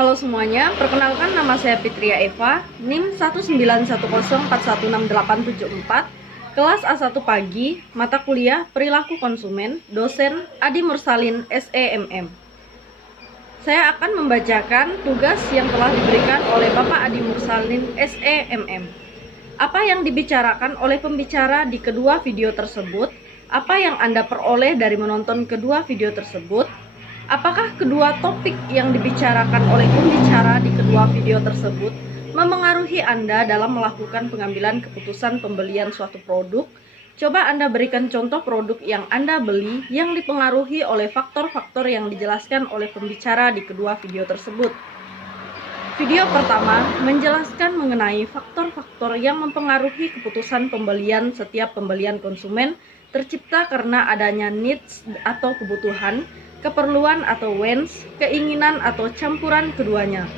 Halo semuanya, perkenalkan nama saya Fitria Eva, NIM 19104166874, kelas A1 pagi, mata kuliah Perilaku Konsumen, dosen Adi Mursalin SEMM. Saya akan membacakan tugas yang telah diberikan oleh Bapak Adi Mursalin SEMM. Apa yang dibicarakan oleh pembicara di kedua video tersebut? Apa yang Anda peroleh dari menonton kedua video tersebut? Apakah kedua topik yang dibicarakan oleh pembicara di kedua video tersebut memengaruhi Anda dalam melakukan pengambilan keputusan pembelian suatu produk? Coba Anda berikan contoh produk yang Anda beli yang dipengaruhi oleh faktor-faktor yang dijelaskan oleh pembicara di kedua video tersebut. Video pertama menjelaskan mengenai faktor-faktor yang mempengaruhi keputusan pembelian. Setiap pembelian konsumen tercipta karena adanya needs atau kebutuhan, keperluan atau wants, keinginan atau campuran keduanya.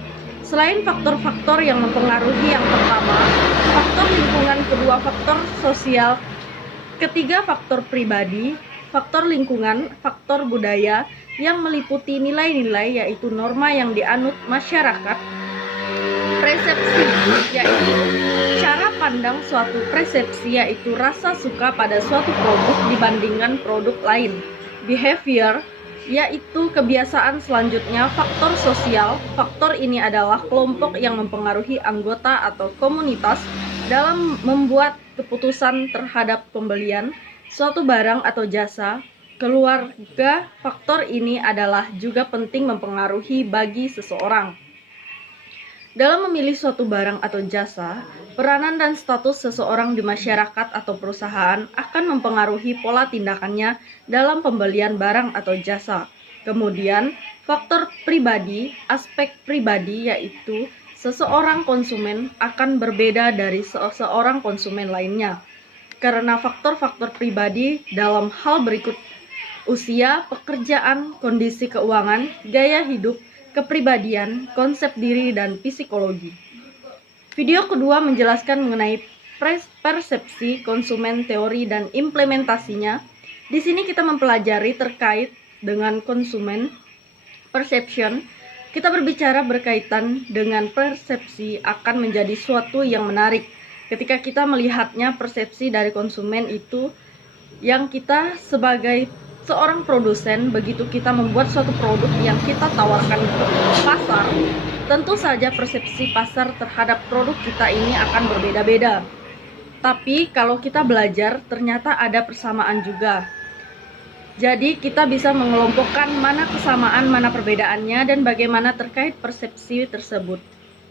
Selain faktor-faktor yang mempengaruhi, yang pertama, faktor lingkungan, kedua faktor sosial, ketiga faktor pribadi, faktor lingkungan, faktor budaya yang meliputi nilai-nilai yaitu norma yang dianut masyarakat, persepsi yaitu cara pandang suatu persepsi yaitu rasa suka pada suatu produk dibandingkan produk lain, behavior yaitu kebiasaan. Selanjutnya faktor sosial. Faktor ini adalah kelompok yang mempengaruhi anggota atau komunitas dalam membuat keputusan terhadap pembelian suatu barang atau jasa. Keluarga. Faktor ini adalah juga penting mempengaruhi bagi seseorang dalam memilih suatu barang atau jasa. Peranan dan status seseorang di masyarakat atau perusahaan akan mempengaruhi pola tindakannya dalam pembelian barang atau jasa. Kemudian, faktor pribadi. Aspek pribadi yaitu seseorang konsumen akan berbeda dari seseorang konsumen lainnya karena faktor-faktor pribadi dalam hal berikut: usia, pekerjaan, kondisi keuangan, gaya hidup, kepribadian, konsep diri, dan psikologi. Video kedua menjelaskan mengenai persepsi konsumen, teori dan implementasinya. Di sini kita mempelajari terkait dengan konsumen perception. Kita berbicara berkaitan dengan persepsi akan menjadi suatu yang menarik ketika kita melihatnya. Persepsi dari konsumen itu yang kita sebagai seorang produsen, begitu kita membuat suatu produk yang kita tawarkan ke pasar, tentu saja persepsi pasar terhadap produk kita ini akan berbeda-beda. Tapi kalau kita belajar, ternyata ada persamaan juga. Jadi kita bisa mengelompokkan mana kesamaan, mana perbedaannya, dan bagaimana terkait persepsi tersebut.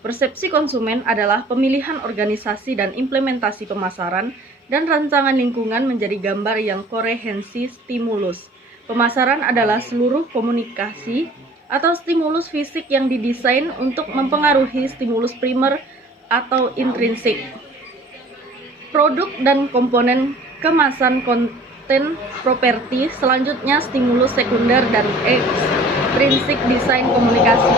Persepsi konsumen adalah pemilihan organisasi dan implementasi pemasaran dan rancangan lingkungan menjadi gambar yang komprehensi stimulus. Pemasaran adalah seluruh komunikasi atau stimulus fisik yang didesain untuk mempengaruhi stimulus primer atau intrinsik. Produk dan komponen kemasan, konten, properti. Selanjutnya stimulus sekunder dan ekstrinsik, desain komunikasi.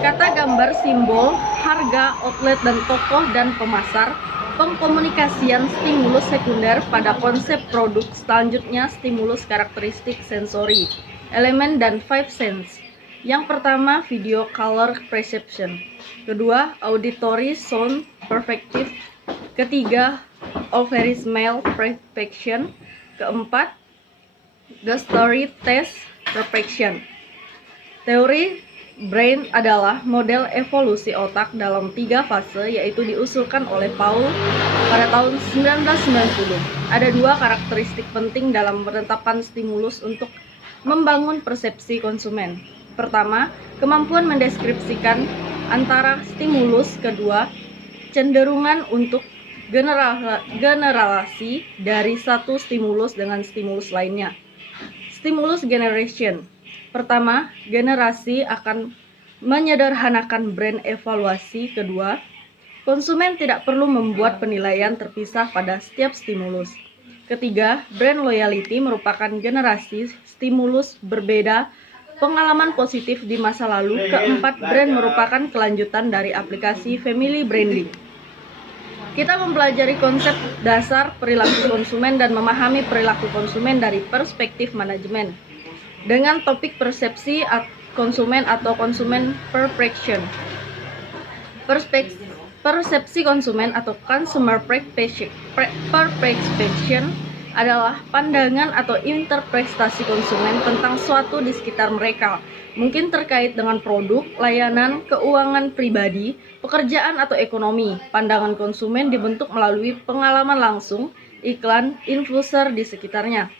Kata gambar, simbol, harga, outlet dan tokoh dan pemasar. Pengkomunikasian stimulus sekunder pada konsep produk. Selanjutnya stimulus karakteristik sensori, elemen dan five sense. Yang pertama video color perception, kedua auditory sound perspective, ketiga olfactory smell perception, keempat gustatory taste perception. Teori brain adalah model evolusi otak dalam 3 fase, yaitu diusulkan oleh Paul pada tahun 1990. Ada 2 karakteristik penting dalam penetapan stimulus untuk membangun persepsi konsumen. Pertama, kemampuan mendeskripsikan antara stimulus. Kedua, cenderungan untuk generalisasi dari satu stimulus dengan stimulus lainnya. Stimulus generation. Pertama, generasi akan menyederhanakan brand evaluasi. Kedua, konsumen tidak perlu membuat penilaian terpisah pada setiap stimulus. Ketiga, brand loyalty merupakan generasi stimulus berbeda, pengalaman positif di masa lalu. Keempat, brand merupakan kelanjutan dari aplikasi family branding. Kita mempelajari konsep dasar perilaku konsumen dan memahami perilaku konsumen dari perspektif manajemen. Dengan topik persepsi konsumen atau consumer perception. Persepsi konsumen atau consumer perception adalah pandangan atau interpretasi konsumen tentang suatu di sekitar mereka, mungkin terkait dengan produk, layanan, keuangan pribadi, pekerjaan atau ekonomi. Pandangan konsumen dibentuk melalui pengalaman langsung, iklan, influencer di sekitarnya.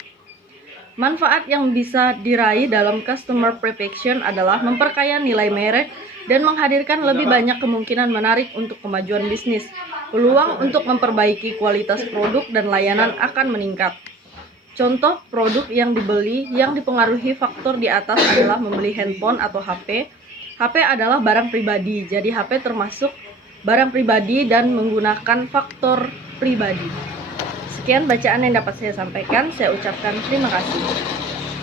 Manfaat yang bisa diraih dalam customer perception adalah memperkaya nilai merek dan menghadirkan lebih banyak kemungkinan menarik untuk kemajuan bisnis. Peluang untuk memperbaiki kualitas produk dan layanan akan meningkat. Contoh produk yang dibeli yang dipengaruhi faktor di atas adalah membeli handphone atau HP. HP adalah barang pribadi, jadi HP termasuk barang pribadi dan menggunakan faktor pribadi. Sekian bacaan yang dapat saya sampaikan. Saya ucapkan terima kasih.